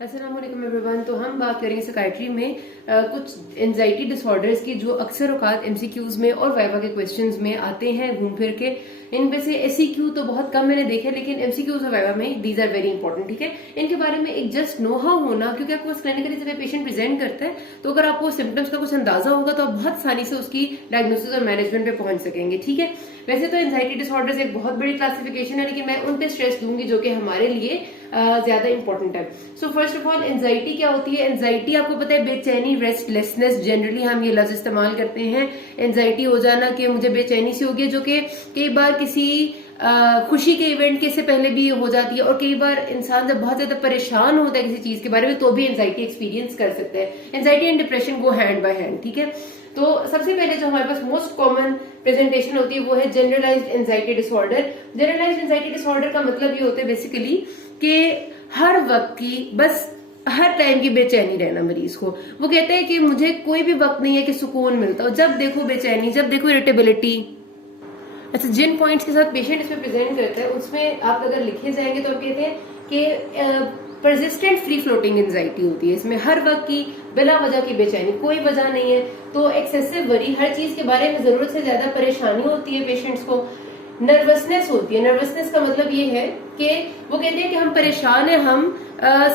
अस्सलाम वालेकुम एवरीवन। तो हम बात करेंगे साइकाइट्री में कुछ एंजाइटी डिसऑर्डर्स की जो अक्सर औकात एमसीक्यूज में और वाइवा के क्वेश्चंस में आते हैं घूम फिर के। इनमें से एससीक्यू तो बहुत कम मैंने देखे, लेकिन एमसीक्यूज और वाइवा में दीज आर वेरी इंपॉर्टेंट। ठीक है, इनके बारे में एक जस्ट नो हाउ होना, क्योंकि आपको क्लिनिकली जब पेशेंट प्रेजेंट करता है तो अगर आपको सिम्टम्स का कुछ अंदाजा होगा तो आप बहुत आसानी से उसकी डायग्नोसिस और मैनेजमेंट पे पहुंच सकेंगे। ठीक है, वैसे तो एंजाइटी डिसऑर्डर्स एक बहुत बड़ी क्लासिफिकेशन है, लेकिन मैं उन पे स्ट्रेस दूंगी जो कि हमारे लिए ज्यादा इंपॉर्टेंट है। So first of all anxiety क्या होती है? एंजाइटी आपको पता है बेचैनी, रेस्टलेसनेस, जनरली हम ये लफ्ज इस्तेमाल करते हैं। एंजाइटी हो जाना कि मुझे बेचैनी सी होगी, जो कि कई बार किसी खुशी के इवेंट के से पहले भी हो जाती है, और कई बार इंसान जब बहुत ज्यादा परेशान होता है किसी चीज के बारे में तो भी एंजाइटी एक्सपीरियंस कर सकते हैं। Anxiety and depression go hand by hand. ठीक है, तो सबसे पहले जो हमारे पास मोस्ट कॉमन प्रेजेंटेशन होती है वो है generalized anxiety disorder. Generalized anxiety disorder का मतलब ये होता है बेसिकली कि हर वक्त की, बस हर टाइम की बेचैनी रहना मरीज को। वो कहते हैं कि मुझे कोई भी वक्त नहीं है कि सुकून मिलता हो, जब देखो बेचैनी, जब देखो इरिटेबिलिटी। अच्छा, जिन पॉइंट्स के साथ पेशेंट इसमें प्रेजेंट करता है उसमें आप अगर लिखे जाएंगे तो आप कहते हैं कि परसिस्टेंट फ्री फ्लोटिंग एंजाइटी होती है। इसमें हर वक्त की बिला वजह की बेचैनी, कोई वजह नहीं है, तो एक्सेसिव वरी, हर चीज के बारे में जरूरत से ज्यादा परेशानी होती है पेशेंट्स को। नर्वसनेस होती है। नर्वसनेस का मतलब ये है कि वो कहते हैं कि हम परेशान हैं, हम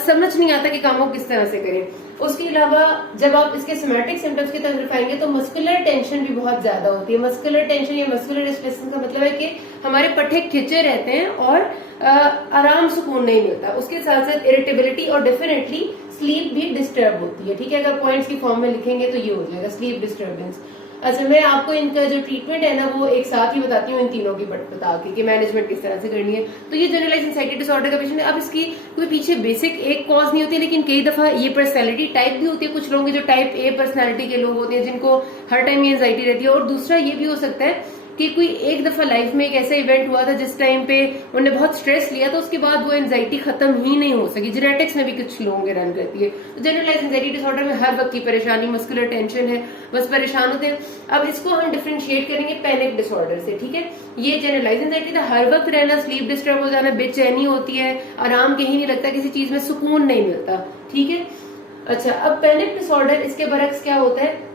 समझ नहीं आता कि कामों को किस तरह से करें। उसके अलावा जब आप इसके सोमैटिक सिम्टम्स की तरफ आएंगे तो मस्कुलर टेंशन भी बहुत ज्यादा होती है। मस्कुलर टेंशन या मस्कुलर डिस्प्लेसमेंट का मतलब है कि हमारे पट्टे खिंचे रहते हैं और आराम सुकून नहीं मिलता। उसके साथ साथ इरिटेबिलिटी और डेफिनेटली स्लीप भी डिस्टर्ब होती है। ठीक है, अगर पॉइंट्स की फॉर्म में लिखेंगे तो ये हो जाएगा स्लीप डिस्टर्बेंस। अच्छा, मैं आपको इनका जो ट्रीटमेंट है ना वो एक साथ ही बताती हूँ, इन तीनों की बता के कि मैनेजमेंट किस तरह से करनी है। तो ये जनरलाइज्ड एंजाइटी डिसऑर्डर का पेशेंट है। अब इसकी कोई पीछे बेसिक एक कॉज नहीं होती, लेकिन कई दफा ये पर्सनैलिटी टाइप भी होती है। कुछ लोग जो टाइप ए पर्सनैलिटी के लोग होते हैं जिनको हर टाइम ये एंजाइटी रहती है, और दूसरा ये भी हो सकता है कि कोई एक दफा लाइफ में एक ऐसा इवेंट हुआ था जिस टाइम पे उन्होंने बहुत स्ट्रेस लिया, तो उसके बाद वो एंजाइटी खत्म ही नहीं हो सकी। जेनेटिक्स में भी कुछ लोगों के रन करती है। तो जनरलाइज्ड एंजाइटी डिसऑर्डर में हर वक्त की परेशानी, मस्कुलर टेंशन है, बस परेशान होते हैं। अब इसको हम डिफरेंशिएट करेंगे पैनिक डिसऑर्डर से। ठीक है, ये जनरलाइज्ड एंजाइटी था हर वक्त रहना, स्लीप डिस्टर्ब हो जाना, बेचैनी होती है, आराम कहीं नहीं लगता, किसी चीज में सुकून नहीं मिलता। ठीक है, अच्छा, अब पैनिक डिसऑर्डर इसके बरक्स क्या होता है?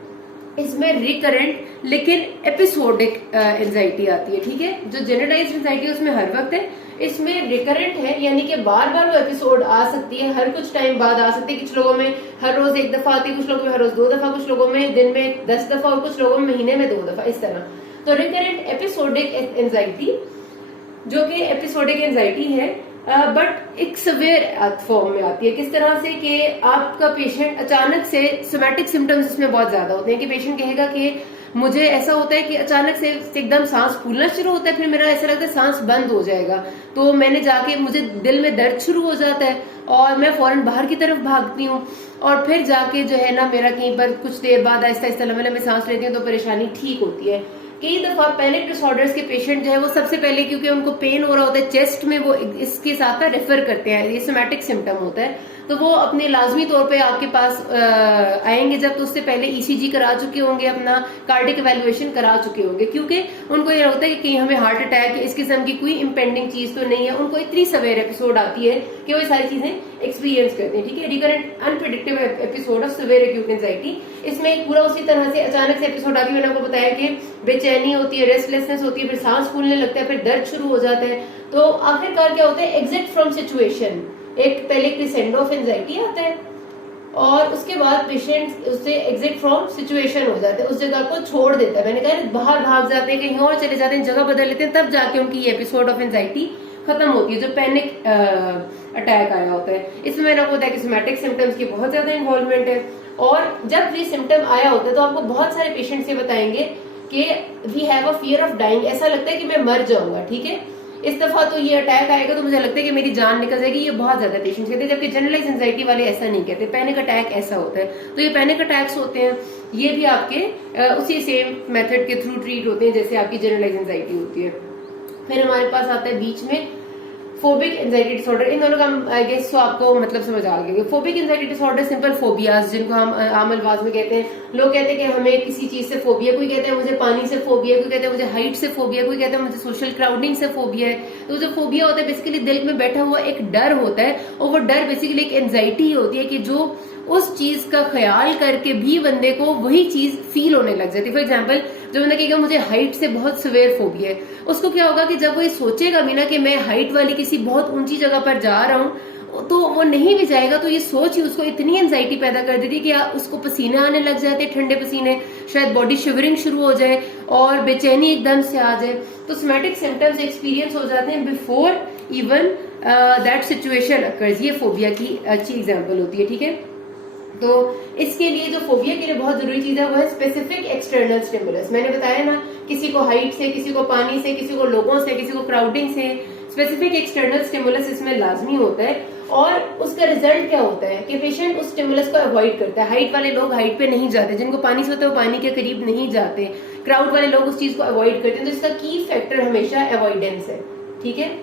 इसमें रिकरेंट लेकिन एपिसोडिक एंजाइटी आती है। ठीक है, जो जनरलाइज्ड एंजाइटी है उसमें हर वक्त है, इसमें रिकरेंट है, यानी कि बार बार वो एपिसोड आ सकती है, हर कुछ टाइम बाद आ सकती है। कुछ लोगों में हर रोज एक दफा आती है, कुछ लोगों में हर रोज 2 दफा, कुछ लोगों में दिन में 10 दफा, और कुछ लोगों में महीने में 2 दफा, इस तरह। तो रिकरेंट एपिसोडिक एंजाइटी जो कि एपिसोडिक एंजाइटी है, बट एक सवेयर फॉर्म में आती है। किस तरह से कि आपका पेशेंट अचानक से, सोमैटिक सिम्टम्स इसमें बहुत ज्यादा होते हैं कि पेशेंट कहेगा कि मुझे ऐसा होता है कि अचानक से एकदम सांस फूलना शुरू होता है, फिर मेरा ऐसा लगता है सांस बंद हो जाएगा, तो मैंने जाके, मुझे दिल में दर्द शुरू हो जाता है और मैं फौरन बाहर की तरफ भागती हूँ, और फिर जाके जो है ना मेरा कहीं पर कुछ देर बाद आहिस्ता आहिस्ता लंबे लंबे सांस लेती हूँ तो परेशानी ठीक होती है। कई दफा पैनिक डिसऑर्डर्स के पेशेंट जो है वो सबसे पहले, क्योंकि उनको पेन हो रहा होता है चेस्ट में, वो इसके साथ रेफर करते हैं, ये सोमैटिक सिम्टम होता है, तो वो अपने लाजमी तौर पे आपके पास आएंगे जब, तो उससे पहले ईसीजी करा चुके होंगे, अपना कार्डिक इवैल्यूएशन करा चुके होंगे, क्योंकि उनको ये होता है कि कहीं हमें हार्ट अटैक इस किस्म की कोई इम्पेंडिंग चीज तो नहीं है। उनको इतनी सवेर एपिसोड आती है कि वो सारी चीजें एक्सपीरियंस करते हैं। ठीक है, रिकरेंट अनप्रेडिक्टेबल एपिसोड ऑफ सवेर एक्यूट एंजाइटी, इसमें पूरा उसी तरह से अचानक से एपिसोड आती है। मैंने आपको बताया कि बेचैनी होती है, रेस्टलेसनेस होती है, फिर सांस फूलने लगता है, फिर दर्द शुरू हो जाता है। तो आखिरकार क्या होता है? एग्जिट फ्रॉम सिचुएशन, एक पहले क्रिसेंडो ऑफ एंजाइटी आता है और उसके बाद पेशेंट उससे एग्जिट फ्रॉम सिचुएशन हो जाता है, उस जगह को छोड़ देता है। मैंने कहा बाहर भाग जाते हैं, कहीं और चले जाते हैं, जगह बदल लेते हैं, तब जाके उनकी ये एपिसोड ऑफ एंजाइटी खत्म होती है, जो पैनिक अटैक आया होता है। इसमें मैंने आपको बताया कि सोमैटिक सिम्टम्स की बहुत ज्यादा इन्वॉल्वमेंट है, और जब ये सिम्टम आया होता है तो आपको बहुत सारे पेशेंट से बताएंगे कि we have a fear of dying, ऐसा लगता है कि मैं मर जाऊंगा। ठीक है, इस दफा तो ये अटैक आएगा तो मुझे लगता है कि मेरी जान निकल जाएगी, ये बहुत ज्यादा पेशेंट्स कहते हैं, जबकि जनरलाइज एंजाइटी वाले ऐसा नहीं कहते। पैनिक अटैक ऐसा होता है, तो ये पैनिक अटैक्स होते हैं, ये भी आपके उसी सेम मेथड के थ्रू ट्रीट होते हैं जैसे आपकी जनरलाइज एंजाइटी होती है। फिर हमारे पास आता है बीच में फोबिक एंजाइटी डिसऑर्डर, इन दोनों का आई गेस तो आपको मतलब समझ आ गया। Phobic anxiety disorder simple phobias जिनको हम आम अल्फाज में कहते हैं। लोग कहते हैं कि हमें किसी चीज से फोबिया, कोई कहते हैं मुझे पानी से फोबिया, कोई कहते हैं मुझे हाइट से फोबिया, कोई कहते हैं मुझे सोशल क्राउडिंग से फोबिया है। तो जो फोबिया होता है बेसिकली दिल में बैठा हुआ एक डर होता है, और वो डर बेसिकली एक एंजाइटी होती है कि जो उस चीज का ख्याल करके भी बंदे को वही चीज फील होने लग जाती है। फॉर एग्जाम्पल, जो बंदा कहेगा मुझे हाइट से बहुत सिवियर फोबिया है, उसको क्या होगा कि जब वो ये सोचेगा भी ना कि मैं हाइट वाली किसी बहुत ऊंची जगह पर जा रहा हूं, तो वो नहीं भी जाएगा, तो ये सोच ही उसको इतनी एंजाइटी पैदा कर देती है कि उसको पसीने आने लग जाते हैं, ठंडे पसीने, शायद बॉडी शिवरिंग शुरू हो जाए और बेचैनी एकदम से आ जाए। तो सोमैटिक सिम्टम्स एक्सपीरियंस हो जाते हैं before even that situation occurs. ये फोबिया की अच्छी एग्जाम्पल होती है, ठीक है। तो इसके लिए जो फोबिया के लिए बहुत जरूरी चीज है वो है स्पेसिफिक एक्सटर्नल स्टिमुलस। मैंने बताया ना, किसी को हाइट से, किसी को पानी से, किसी को लोगों से, किसी को क्राउडिंग से, स्पेसिफिक एक्सटर्नल स्टिमुलस इसमें लाजमी होता है। और उसका रिजल्ट क्या होता है कि पेशेंट उस स्टिमुलस को अवॉइड करता है। हाइट वाले लोग हाइट पे नहीं जाते, जिनको पानी से होता है वो पानी के करीब नहीं जाते, क्राउड वाले लोग उस चीज को अवॉइड करते हैं। तो इसका की फैक्टर हमेशा अवॉइडेंस है, ठीक है।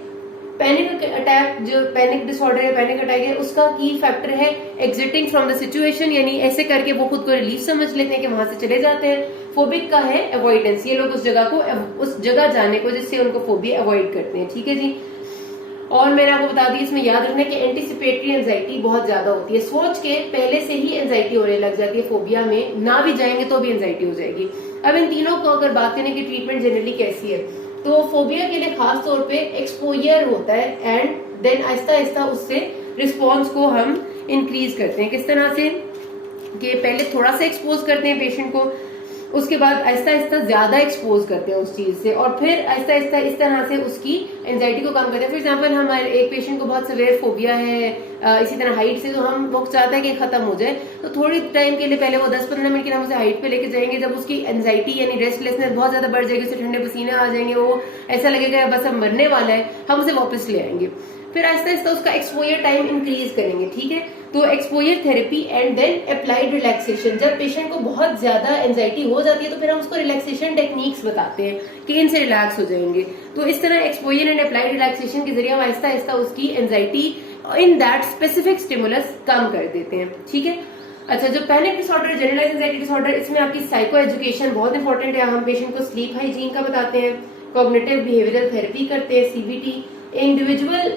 पैनिक अटैक, जो पैनिक डिसऑर्डर है, पैनिक अटैक है, उसका की फैक्टर है एग्जिटिंग फ्रॉम द सिचुएशन, यानी ऐसे करके वो खुद को रिलीफ समझ लेते हैं कि वहां से चले जाते हैं। फोबिक का है अवॉइडेंस, ये लोग उस जगह जाने को जिससे उनको फोबिया अवॉइड करते हैं, ठीक है जी। और मैंने आपको बता दी, इसमें याद रखना कि एंटीसिपेटरी एंजाइटी बहुत ज्यादा होती है, सोच के पहले से ही एंजाइटी होने लग जाती है। फोबिया में ना भी जाएंगे तो भी एंजाइटी हो जाएगी। अब इन तीनों को अगर बात करें कि ट्रीटमेंट जनरली कैसी है, तो फोबिया के लिए खास तौर पे एक्सपोजर होता है एंड देन आहिस्ता आहिस्ता उससे रिस्पॉन्स को हम इंक्रीज करते हैं। किस तरह से कि पहले थोड़ा सा एक्सपोज करते हैं पेशेंट को, उसके बाद आहिस्ता आहिस्ता ज्यादा एक्सपोज करते हैं उस चीज से, और फिर आहिस्ता आहिस्ता इस तरह से उसकी एंजाइटी को कम करते हैं। फॉर एग्जाम्पल, हमारे एक पेशेंट को बहुत सिवियर फोबिया है इसी तरह हाइट से, तो हम वो चाहते हैं कि खत्म हो जाए, तो थोड़ी टाइम के लिए पहले वो 10-15 मिनट के लिए हम उसे हाइट पे लेके जाएंगे। जब उसकी एंजाइटी यानी रेस्टलेसनेस बहुत ज्यादा बढ़ जाएगी, उसे ठंडे पसीने आ जाएंगे, वो ऐसा लगेगा बस अब मरने वाला है, हम उसे वापस ले आएंगे। फिर आहिस्ता आहिस्ता उसका एक्सपोजर टाइम इंक्रीज करेंगे, ठीक है। तो exposure therapy and then applied relaxation. जब पेशेंट को बहुत ज्यादा एंजाइटी हो जाती है तो फिर हम उसको रिलैक्सेशन टेक्निक्स बताते हैं कि इनसे रिलैक्स हो जाएंगे। तो इस तरह एक्सपोजर एंड अप्लाइड रिलैक्सेशन के जरिए हम आहिस्ता आहिस्ता उसकी anxiety in that specific stimulus कम कर देते हैं, ठीक है। अच्छा, जो panic disorder, generalize anxiety disorder, इसमें आपकी साइको एजुकेशन बहुत इंपॉर्टेंट है। हम पेशेंट को स्लीप हाइजीन का बताते हैं, कॉग्निटिव बिहेवियरल थेरेपी करते हैं, सीबीटी, इंडिविजुअल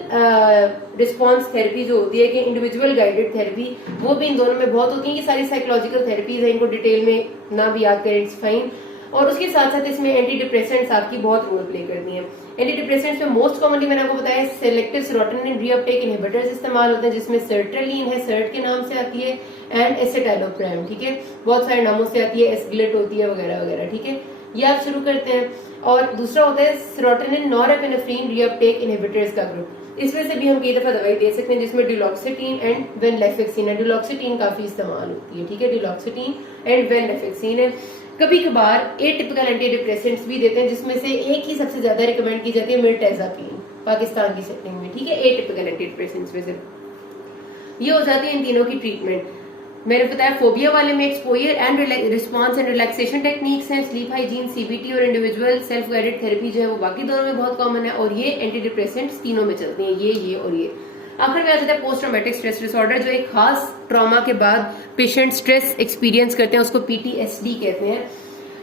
रिस्पॉन्स थेरेपी जो होती है कि इंडिविजुअल गाइडेड थेरेपी, वो भी इन दोनों में बहुत होती है। ये सारी साइकोलॉजिकल थेरेपीज है, इनको डिटेल में ना भी याद करें, इट्स फाइन। और उसके साथ साथ इसमें एंटी डिप्रेसेंट्स आपकी बहुत रोल प्ले करती हैं। एंटी डिप्रेसेंट्स में मोस्ट कॉमनली मैंने आपको बताया सेलेक्टिव सेरोटोनिन रीअपटेक इनहिबिटर्स इस्तेमाल होते हैं, जिसमें सर्ट्रेलिन है, सर्ट के नाम से आती है, एंड एसिटाइलोप्राम, ठीक है, बहुत सारे नामों से आती है, एस्गिलेट होती है वगैरह वगैरह, ठीक है। ये आप शुरू करते हैं। और दूसरा होता है सेरोटोनिन नॉरएपिनेफ्रिन रीअपटेक इनहिबिटर्स का ग्रुप। इसमें से भी हम कई दफा दवाई दे सकते हैं, जिसमें डिलॉक्सिटीन एंड वेनलेफेक्सिन है। डिलॉक्सिटीन काफी इस्तेमाल होती है, ठीक है, डिलॉक्सिटीन एंड वेनलेफेक्सिन है। कभी कभार एटिपिकल एंटी डिप्रेसेंट्स भी देते हैं, जिसमें से एक ही सबसे ज्यादा रिकमेंड की जाती है, मिर्टेजापिन, पाकिस्तान की सेटिंग में, ठीक है, एटिपिकल एंटी डिप्रेसेंट्स में से। ये हो जाती है इन तीनों की ट्रीटमेंट। मैंने बताया फोबिया वाले में exposure and response and relaxation techniques हैं, स्लीप हाइजीन, सीबीटी और इंडिविजुअल सेल्फ गाइडेड थेरेपी जो है वो बाकी दोनों में बहुत कॉमन है, और ये एंटी डिप्रेसेंट्स तीनों में चलते हैं, ये और ये। आखिर में आ जाता है पोस्ट ट्रॉमेटिक स्ट्रेस डिसऑर्डर, जो एक खास ट्रॉमा के बाद पेशेंट स्ट्रेस एक्सपीरियंस करते हैं, उसको पीटीएसडी कहते हैं।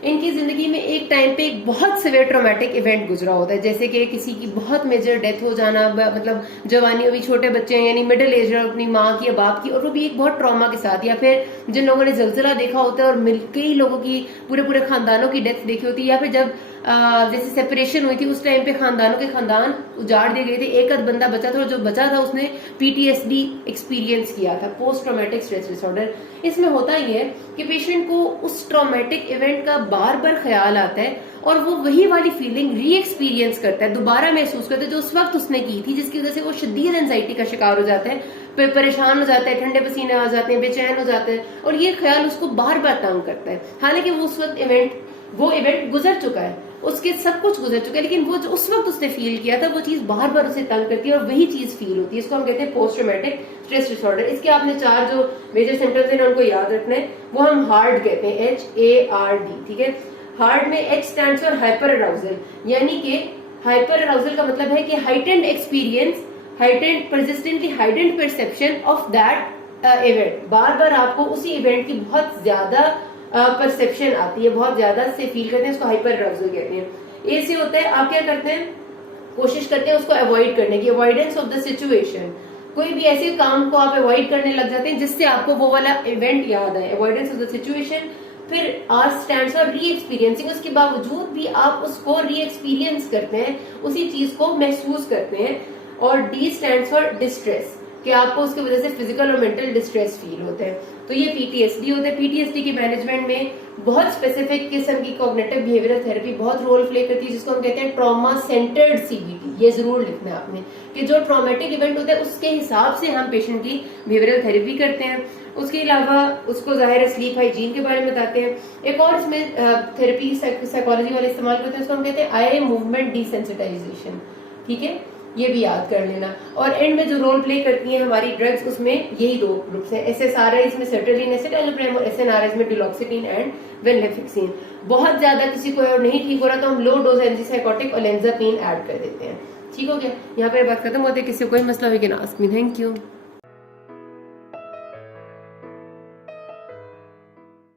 इनकी जिंदगी में एक टाइम पे एक बहुत सिवियर ट्रॉमेटिक इवेंट गुजरा होता है, जैसे कि किसी की बहुत मेजर डेथ हो जाना, मतलब जवानी, अभी छोटे बच्चे हैं यानी मिडिल एज है, अपनी माँ की या बाप की, और वो भी एक बहुत ट्रॉमा के साथ, या फिर जिन लोगों ने जलजला देखा होता है और कई लोगों की पूरे खानदानों की डेथ देखी होती है, या फिर जब जैसे सेपरेशन हुई थी उस टाइम पे खानदानों के खानदान उजाड़ दिए गए थे, एक आध बंदा बचा था, और जो बचा था उसने पीटीएसडी एक्सपीरियंस किया था, पोस्ट ट्रॉमेटिक स्ट्रेस डिसऑर्डर। इसमें होता ही है कि पेशेंट को उस ट्रॉमेटिक इवेंट का बार बार ख्याल आता है और वो वही वाली फीलिंग री एक्सपीरियंस करता है, दोबारा महसूस करता है जो उस वक्त उसने की थी, जिसकी वजह से वो शदीद एंजाइटी का शिकार हो जाता है, परेशान हो जाता है, ठंडे पसीने आ जाते हैं, बेचैन हो जाते हैं, और ये ख्याल उसको बार बार तंग करता है। हालांकि वो उस वक्त वो इवेंट गुजर चुका है, उसके सब कुछ गुजर चुका है, लेकिन वो जो उस वक्त उसने फील किया था वो चीज बार बार उसे तंग करती है और वही चीज फील होती है। इसको हम कहते हैं पोस्ट ट्रॉमेटिक स्ट्रेस डिसऑर्डर। इसके आपने 4 जो मेजर सिम्टम्स हैं उनको याद रखना है, वो हम हार्ड कहते हैं, HARD, ठीक है। हार्ड में H stands for hyper arousal, यानी कि हाइपर अराउजल का मतलब है कि heightened experience, heightened persistently heightened perception of that event. बार बार आपको उसी इवेंट की बहुत ज्यादा परसेप्शन आती है, बहुत ज्यादा से फील करते हैं, उसको हाइपर अराउजल कहते हैं। ए से होता है आप क्या करते हैं, कोशिश करते हैं उसको अवॉइड करने की, अवॉइडेंस ऑफ द सिचुएशन। कोई भी ऐसे काम को आप अवॉइड करने लग जाते हैं जिससे आपको वो वाला इवेंट याद आए, अवॉइडेंस ऑफ द सिचुएशन। फिर R stands for re experiencing, उसके बावजूद भी आप उसको री एक्सपीरियंस करते हैं, उसी चीज को महसूस करते हैं। और डी स्टैंड्स फॉर डिस्ट्रेस, कि आपको उसकी वजह से फिजिकल और मेंटल डिस्ट्रेस फील होते हैं। तो ये पीटीएसडी होता है। पीटीएसडी के मैनेजमेंट में बहुत स्पेसिफिक किस्म की कॉग्निटिव बिहेवियरल थेरेपी बहुत रोल प्ले करती है, जिसको हम कहते हैं ट्रॉमा सेंटर्ड सीबीटी। ये जरूर लिखना है आपने कि जो ट्रॉमेटिक इवेंट होता है उसके हिसाब से हम पेशेंट की बिहेवियरल थेरेपी करते हैं। उसके अलावा उसको जाहिर है स्लीप हाइजीन के बारे में बताते हैं। एक और इसमें थेरेपी साइकोलॉजी वाले इस्तेमाल करते हैं, उसको हम कहते हैं आई मूवमेंट डिसेंसिटाइजेशन। ठीक है, ये भी याद कर लेना। और एंड में जो रोल प्ले करती हैं हमारी ड्रग्स, उसमें यही दो ग्रुप्स हैं, एसएसआरआई में सर्ट्रेलिन, एसिटाइलोप्रेम, और एसएनआरआई में डिलॉक्सिडिन एंड वेनलेफिक्सिन। बहुत ज्यादा किसी को और नहीं ठीक हो रहा तो हम लो डोज एंटीसाइकोटिक और लेंजापीन ऐड कर देते हैं। ठीक हो गया, यहाँ पर बात खत्म होती है। किसी को कोई मसला हो can ask me. Thank you.